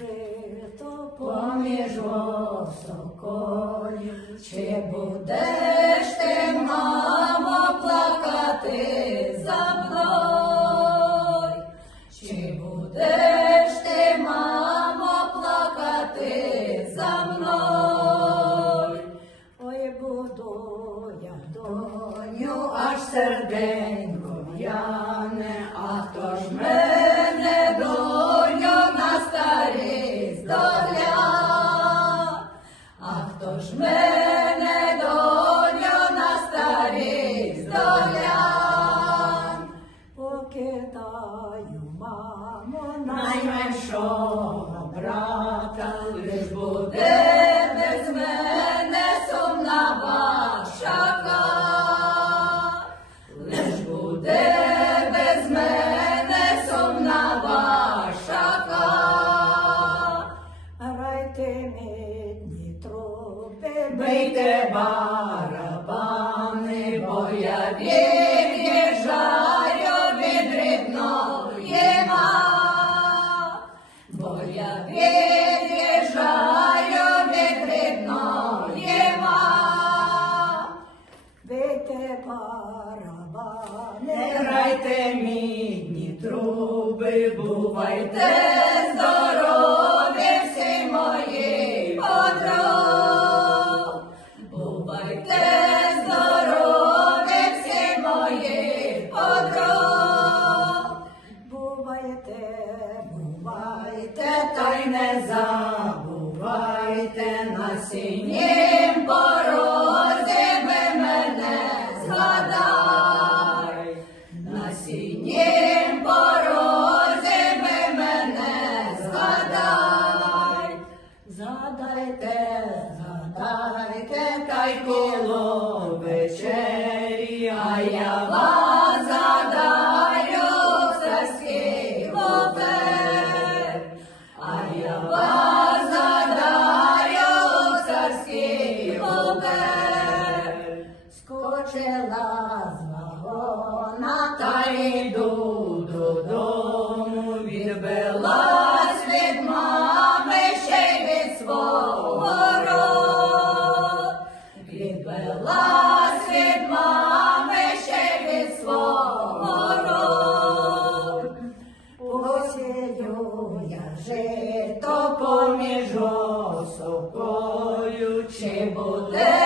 жито поміж осокою, чи будеш ти, мамо, плакати за мною? Чи будеш ти, мамо, плакати за мною? Ой, буду я Доню, аж серденько в'яне, Найменшого брата, лиш буде без мене сумна. Лиш буде без мене сумна ваша хата. Грайте мідні трупи, Бийте барабани, бо я від'їжджаю Не грайте мідні труби, бувайте здорові всі мої подруг. Бувайте здорові всі мої подруг. бувайте, Бувайте, та й не забувайте на синім порозі вечері, а я вас згадаю царський лопер. А я вас згадаю царський лопер. Скочила з вагона та йду додому, відбилась від мами ще від свого роду. Від мами ще від свого чи будеш